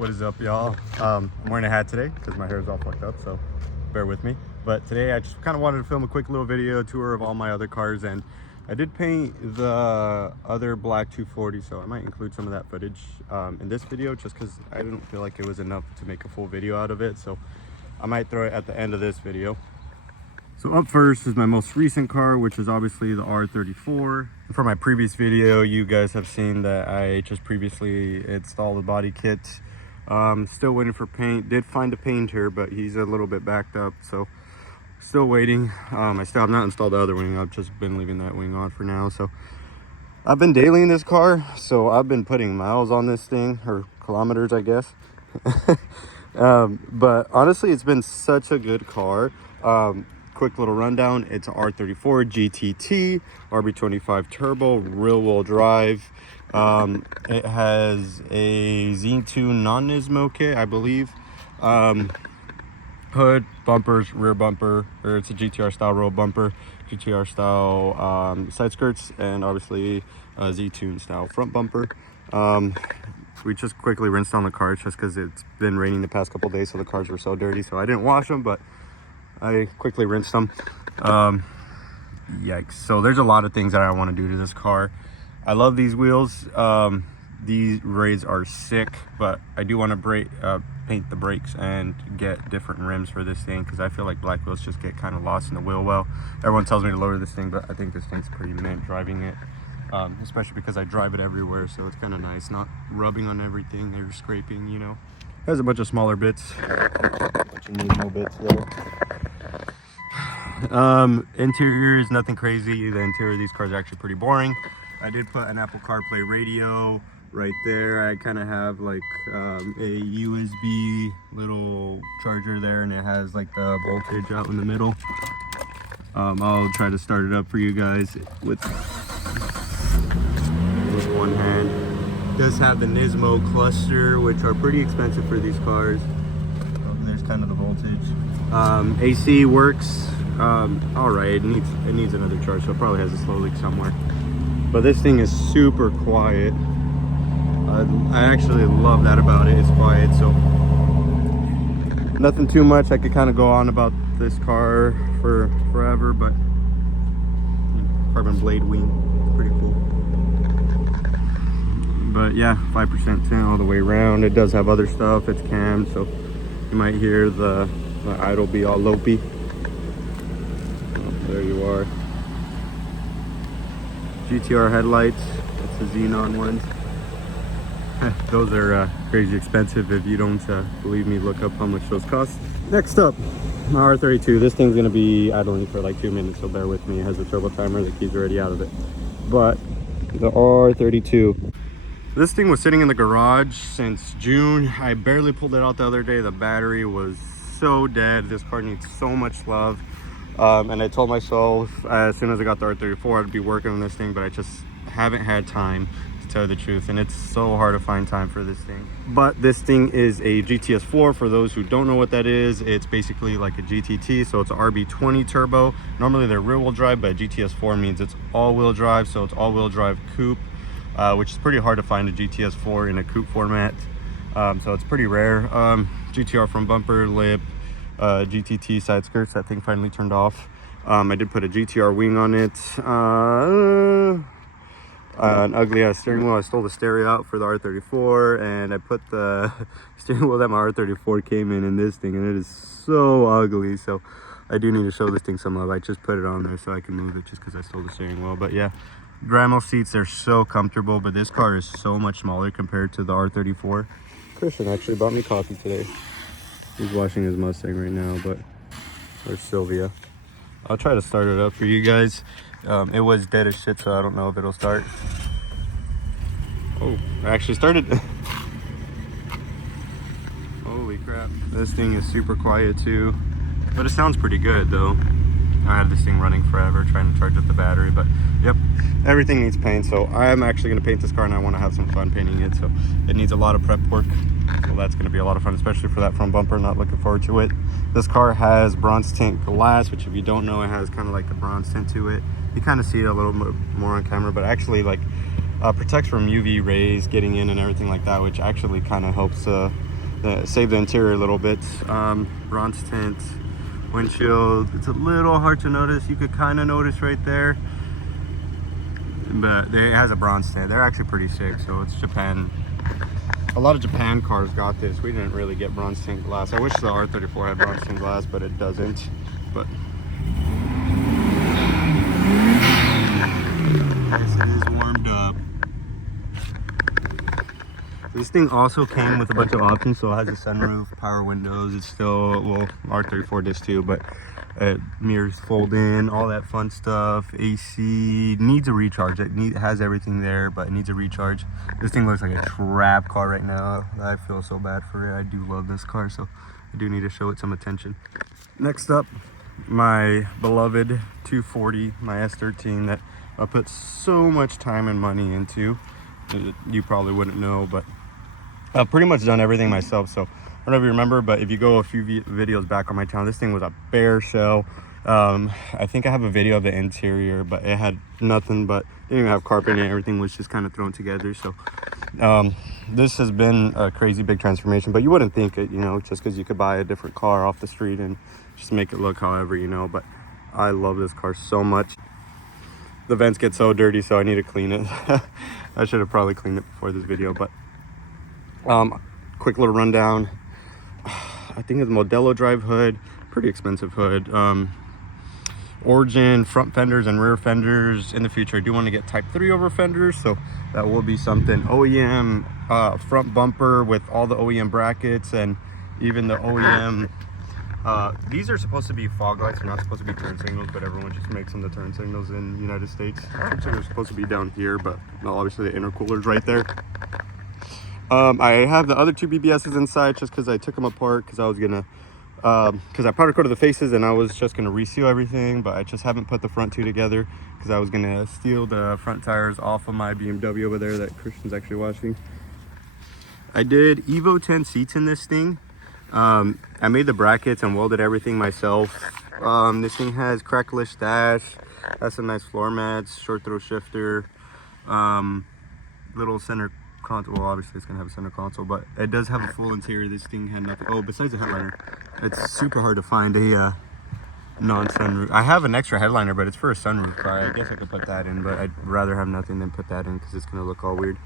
What is up, y'all? I'm wearing a hat today because my hair is all fucked up, so bear with me. But today I just kind of wanted to film a quick little video tour of all my other cars, and I did paint the other black 240, so I might include some of that footage in this video just because I didn't feel like it was enough to make a full video out of it, so I might throw it at the end of this video. So up first is my most recent car, which is obviously the R34. For my previous video, you guys have seen that I just previously installed the body kit. Still waiting for paint. Did find a painter, but he's a little bit backed up, so still waiting. I still have not installed the other wing. I've just been leaving that wing on for now. So I've been dailying this car, so I've been putting miles on this thing, or kilometers, I guess. But honestly, it's been such a good car. Quick little rundown: it's an R34 GTT, RB25 turbo, rear wheel drive. It has a Z2 non-Nismo kit, I believe. Hood, bumpers, rear bumper, or it's a GTR style roll bumper, GTR style side skirts, and obviously a Z-Tune style front bumper. We just quickly rinsed on the cars just because it's been raining the past couple days, so the cars were so dirty, so I didn't wash them, but I quickly rinsed them. Yikes. So there's a lot of things that I want to do to this car. I love these wheels. These rays are sick, but I do want to paint the brakes and get different rims for this thing because I feel like black wheels just get kind of lost in the wheel well. Everyone tells me to lower this thing, but I think this thing's pretty mint driving it, especially because I drive it everywhere, so it's kind of nice not rubbing on everything or scraping, you know. It has a bunch of smaller bits, a bunch of Nismo bits there. Interior is nothing crazy. The interior of these cars are actually pretty boring. I did put an Apple CarPlay radio right there. I kind of have like a USB little charger there, and it has like the voltage out in the middle. I'll try to start it up for you guys with one hand. It does have the Nismo cluster, which are pretty expensive for these cars. There's kind of the voltage. AC works all right. It needs another charge, so it probably has a slow leak somewhere. But this thing is super quiet. I actually love that about it. It's quiet, so nothing too much. I could kind of go on about this car for forever, but carbon blade wing, pretty cool. But yeah, 5% tint all the way around. It does have other stuff. It's cam, so you might hear the idle be all lopey. Oh, there you are. GTR headlights. That's the xenon ones. Those are crazy expensive. If you don't believe me, look up how much those cost. Next up, my R32. This thing's gonna be idling for like 2 minutes, so bear with me. It has a turbo timer. The key's already out of it. But the R32. This thing was sitting in the garage since June. I barely pulled it out the other day. The battery was so dead. This car needs so much love. And I told myself as soon as I got the R34 I'd be working on this thing, but I just haven't had time, to tell you the truth, and it's so hard to find time for this thing. But this thing is a GTS4. For those who don't know what that is, it's basically like a GTT, so it's an RB20 turbo. Normally they're rear wheel drive, but GTS4 means it's all wheel drive, so it's all wheel drive coupe, which is pretty hard to find a GTS4 in a coupe format, so it's pretty rare. GTR front bumper, lip, GTT side skirts. That thing finally turned off. I did put a GTR wing on it. An ugly ass steering wheel. I stole the stereo out for the R34, and I put the steering wheel that my R34 came in this thing, and it is so ugly. So I do need to show this thing some love. I just put it on there so I can move it just because I stole the steering wheel. But yeah, Grandma seats are so comfortable, but this car is so much smaller compared to the R34. Christian actually bought me coffee today. He's washing his Mustang right now, but there's Sylvia. I'll try to start it up for you guys. It was dead as shit, so I don't know if it'll start. Oh, I actually started. Holy crap. This thing is super quiet too, but it sounds pretty good though. I had this thing running forever trying to charge up the battery, but yep, everything needs paint. So I'm actually going to paint this car, and I want to have some fun painting it, so it needs a lot of prep work. Well, that's going to be a lot of fun, especially for that front bumper. Not looking forward to it. This car has bronze tint glass, which if you don't know, it has kind of like the bronze tint to it. You kind of see it a little bit more on camera, but actually like protects from UV rays getting in and everything like that, which actually kind of helps save the interior a little bit. Bronze tint, windshield. It's a little hard to notice. You could kind of notice right there, but it has a bronze tint. They're actually pretty sick. So it's Japan. A lot of Japan cars got this. We didn't really get bronze tint glass. I wish the R34 had bronze tint glass, but it doesn't. But yes, it is warmed up. This thing also came with a bunch of options, so it has a sunroof, power windows. It's still, well, R34 does too, but mirrors fold in, all that fun stuff. AC needs a recharge. It has everything there, but it needs a recharge. This thing looks like a trap car right now. I feel so bad for it. I do love this car, so I do need to show it some attention. Next up, my beloved 240, my S13 that I put so much time and money into. You probably wouldn't know, but I've pretty much done everything myself. So I don't know if you remember, but if you go a few videos back on my channel, this thing was a bare shell. I think I have a video of the interior, but it had nothing, but didn't even have carpet in it. Everything was just kind of thrown together. So this has been a crazy big transformation, but you wouldn't think it, you know, just because you could buy a different car off the street and just make it look however, you know. But I love this car so much. The vents get so dirty, so I need to clean it. I should have probably cleaned it before this video, but quick little rundown. I think it's Modelo drive hood, pretty expensive hood. Origin front fenders and rear fenders. In the future I do want to get type 3 over fenders, so that will be something. OEM front bumper with all the OEM brackets and even the OEM these are supposed to be fog lights. They're not supposed to be turn signals, but everyone just makes them the turn signals in the United States. So they're supposed to be down here, but no, obviously the intercooler's right there. I have the other two BBSs inside just because I took them apart because I was gonna because I powder coated the faces and I was just gonna reseal everything, but I just haven't put the front two together because I was gonna steal the front tires off of my BMW over there that Christian's actually washing. I did Evo 10 seats in this thing. I made the brackets and welded everything myself. This thing has crackless dash, has some nice floor mats, short throw shifter, little center console. Well, obviously it's gonna have a center console, but it does have a full interior. This thing had nothing. Oh, besides the headliner, it's super hard to find a non-sunroof. I have an extra headliner, but it's for a sunroof car. I guess I could put that in, but I'd rather have nothing than put that in because it's gonna look all weird.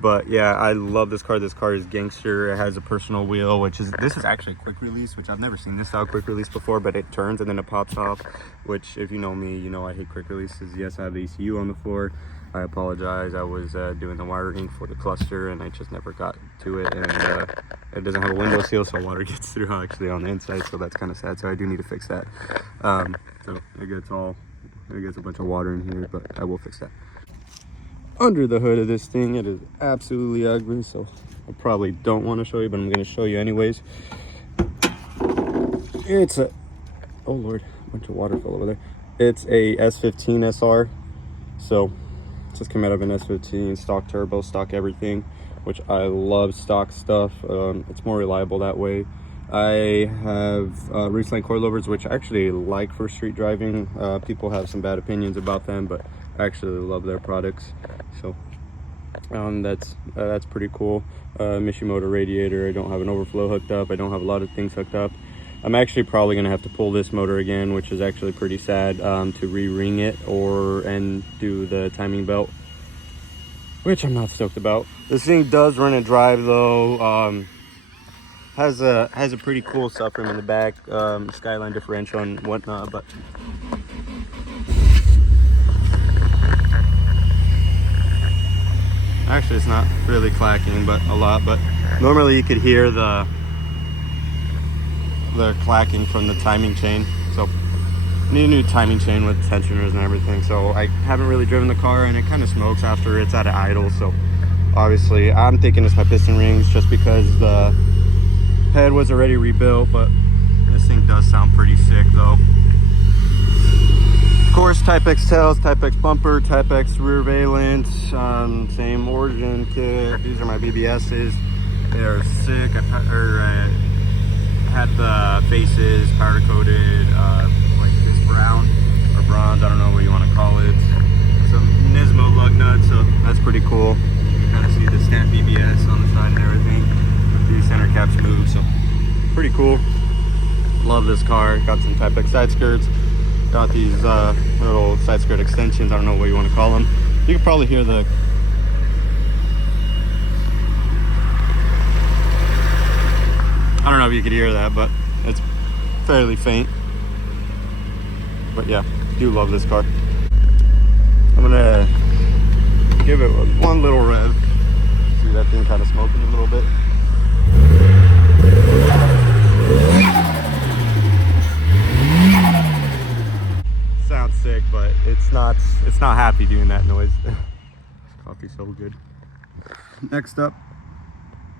But yeah, I love this car. This car is gangster. It has a personal wheel, this is actually a quick release, which I've never seen this style quick release before, but it turns and then it pops off, which if you know me, you know I hate quick releases. Yes, I have the ECU on the floor. I apologize. I was doing the wiring for the cluster and I just never got to it, and it doesn't have a window seal, so water gets through actually on the inside, so that's kind of sad. So I do need to fix that. So it gets a bunch of water in here, but I will fix that. Under the hood of this thing, it is absolutely ugly, so I probably don't want to show you, but I'm going to show you anyways. It's a, oh lord, a bunch of water fell over there. It's a S15 SR, so it just came out of an S15, stock turbo, stock everything, which I love stock stuff. It's more reliable that way. I have recently coilovers, which I actually like for street driving. People have some bad opinions about them, but I actually love their products. So that's pretty cool. Mishimoto radiator. I don't have an overflow hooked up. I don't have a lot of things hooked up. I'm actually probably gonna have to pull this motor again, which is actually pretty sad, to re-ring it and do the timing belt, which I'm not stoked about. This thing does run and drive though. Has a pretty cool subframe in the back, Skyline differential and whatnot, but actually it's not really clacking, but a lot. But normally you could hear the clacking from the timing chain, so I need a new timing chain with tensioners and everything. So I haven't really driven the car, and it kind of smokes after it's at an idle. So obviously I'm thinking it's my piston rings, just because the head was already rebuilt, but this thing does sound pretty sick though. Of course, Type X tails, Type X bumper, Type X rear valence, same origin kit. These are my BBSs. They are sick. I had the faces powder coated, like this brown or bronze, I don't know what you want to call it. Some Nismo lug nuts, so that's pretty cool. You can kind of see the stamp BBS on the side and everything. These center caps move. them. So pretty cool. Love this car. Got some Type X side skirts. Got these little side skirt extensions. I don't know what you want to call them. You can probably hear the I don't know if you could hear that, but it's fairly faint. But yeah, do love this car. I'm gonna give it one little rev. See that thing kind of smoking a little bit. Sounds sick, but it's not happy doing that noise. Coffee's so good. Next up,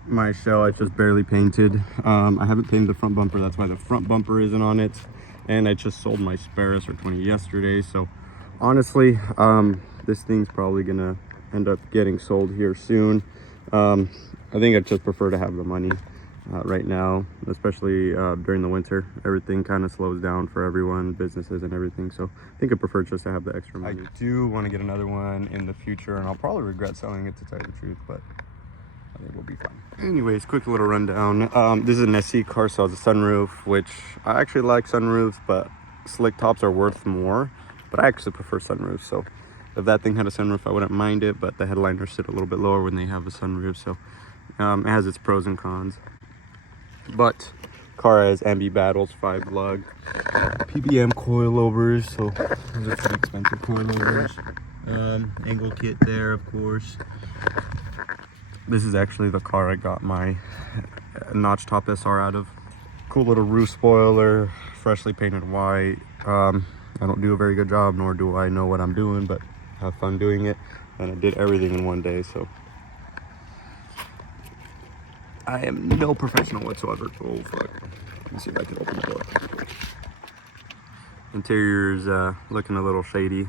my shell I just barely painted. I haven't painted the front bumper, that's why the front bumper isn't on it. And I just sold my spare R20 yesterday, so honestly, this thing's probably gonna end up getting sold here soon. I think I just prefer to have the money right now, especially during the winter. Everything kind of slows down for everyone, businesses and everything, so I think I prefer just to have the extra money. I do want to get another one in the future, and I'll probably regret selling it, to tell you the truth, but I think we'll be fine. Anyways, quick little rundown. This is an SC car, so it's a sunroof, which I actually like sunroofs, but slick tops are worth more. But I actually prefer sunroofs, so if that thing had a sunroof, I wouldn't mind it, but the headliners sit a little bit lower when they have a sunroof, so it has its pros and cons. But car has ambi battles, 5 lug, PBM coilovers, so those are pretty expensive coilovers. Angle kit there, of course. This is actually the car I got my notch top SR out of. Cool little roof spoiler, freshly painted white. I don't do a very good job, nor do I know what I'm doing, but have fun doing it. And I did everything in one day, so I am no professional whatsoever. Oh fuck. Let me see if I can open the door. Interior's looking a little shady.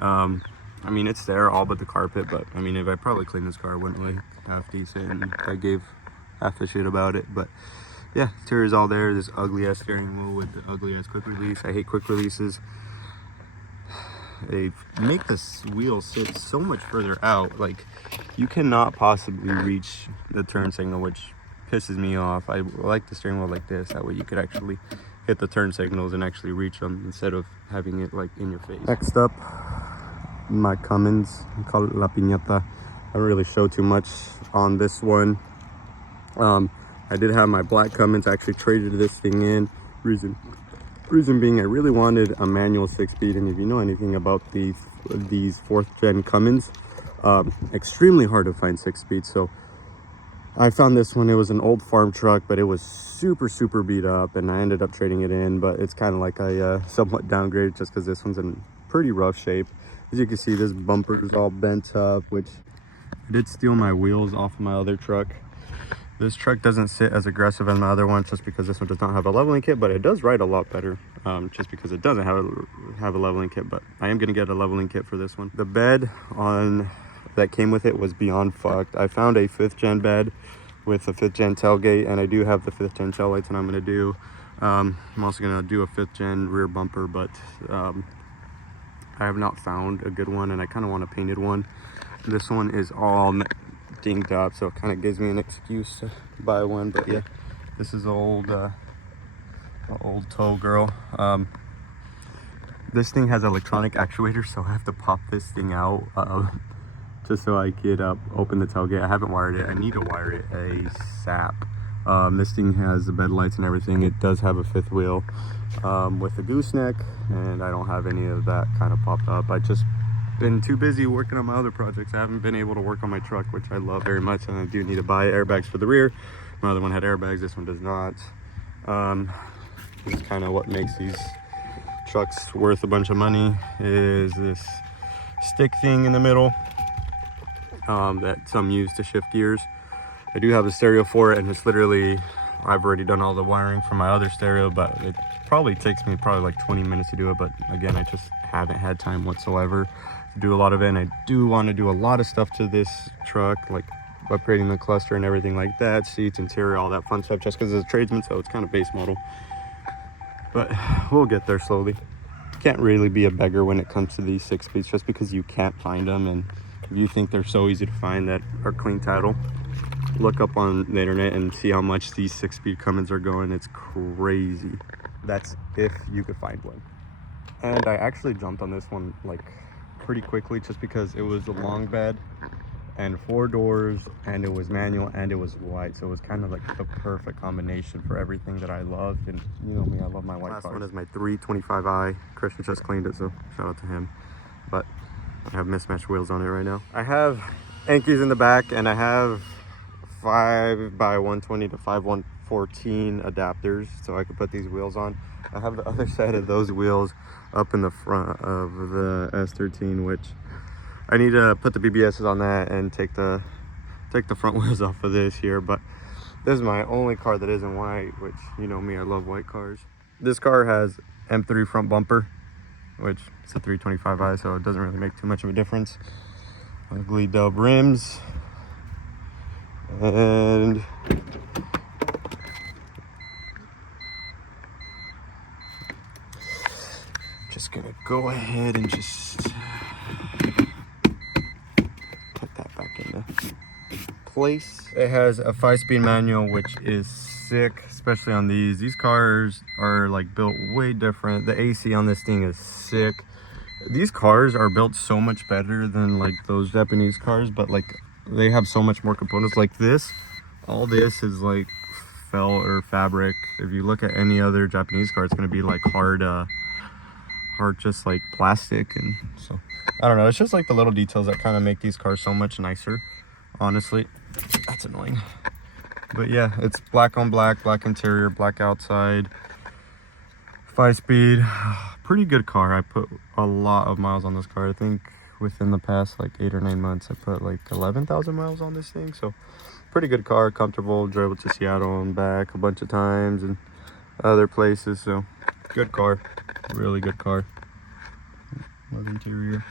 I mean, it's there, all but the carpet, but I mean, if I probably cleaned this car, I wouldn't look half decent, and I gave half a shit about it. But yeah, interior's all there. This ugly ass steering wheel with the ugly ass quick release. I hate quick releases. They make this wheel sit so much further out, like you cannot possibly reach the turn signal, which pisses me off. I like the steering wheel like this, that way you could actually hit the turn signals and actually reach them instead of having it like in your face. Next up, my Cummins, I call it La Piñata. I don't really show too much on this one. I did have my black Cummins. I actually traded this thing in. Reason being, I really wanted a manual 6-speed, and if you know anything about these 4th gen Cummins, extremely hard to find 6-speed. So I found this one. It was an old farm truck, but it was super beat up, and I ended up trading it in. But it's kind of like I somewhat downgraded just because this one's in pretty rough shape. As you can see, this bumper is all bent up, which I did steal my wheels off of my other truck. This truck doesn't sit as aggressive as my other one, just because this one does not have a leveling kit, but it does ride a lot better, just because it doesn't have a leveling kit. But I am going to get a leveling kit for this one. The bed that came with it was beyond fucked. I found a 5th gen bed with a 5th gen tailgate, and I do have the 5th gen tail lights, and I'm going to do I'm also going to do a 5th gen rear bumper, but I have not found a good one, and I kind of want a painted one. This one is all dinged up, so it kind of gives me an excuse to buy one. But yeah, this is old tow girl. This thing has electronic actuators, so I have to pop this thing out just so I could open the tailgate. I haven't wired it. I need to wire it ASAP. This thing has the bed lights and everything. It does have a 5th wheel with a gooseneck, and I don't have any of that kind of popped up. I just been too busy working on my other projects. I haven't been able to work on my truck, which I love very much, and I do need to buy airbags for the rear. My other one had airbags, this one does not. This is kind of what makes these trucks worth a bunch of money, is this stick thing in the middle that some use to shift gears. I do have a stereo for it, and it's literally, I've already done all the wiring for my other stereo, but it probably takes me like 20 minutes to do it. But again, I just haven't had time whatsoever to do a lot of it, and I do want to do a lot of stuff to this truck, like upgrading the cluster and everything like that, seats, interior, all that fun stuff, just because it's a tradesman, so it's kind of base model. But we'll get there slowly. Can't really be a beggar when it comes to these 6-speeds, just because you can't find them, and you think they're so easy to find that are clean title. look up on the internet and see how much these 6-speed Cummins are going. It's crazy. That's if you could find one. And I actually jumped on this one like pretty quickly just because it was a long bed and 4 doors and it was manual and it was white, so it was kind of like the perfect combination for everything that I loved. And you know me, I love my white cars. Last one is my 325i. Christian just cleaned it, so shout out to him. But I have mismatched wheels on it right now. I have Yankees in the back, and I have 5x120 to 5x114 adapters, so I could put these wheels on. I have the other side of those wheels up in the front of the S13, which I need to put the BBSs on that and take the front wheels off of this here. But this is my only car that isn't white, which, you know me, I love white cars. This car has M3 front bumper, which is a 325i, so it doesn't really make too much of a difference. Ugly dub rims, and just gonna go ahead and just put that back into place. It has a 5-speed manual, which is sick, especially on these. These cars are like built way different. The AC on this thing is sick. These cars are built so much better than like those Japanese cars, but like they have so much more components. Like this, all this is like felt or fabric. If you look at any other Japanese car, it's going to be like hard just like plastic. And so I don't know, it's just like the little details that kind of make these cars so much nicer, honestly. That's annoying. But yeah, it's black on black, black interior, black outside, 5-speed. Pretty good car. I put a lot of miles on this car. I think within the past like 8 or 9 months I put like 11,000 miles on this thing. So pretty good car, comfortable. Drove it to Seattle and back a bunch of times and other places. So good car, really good car. Love interior.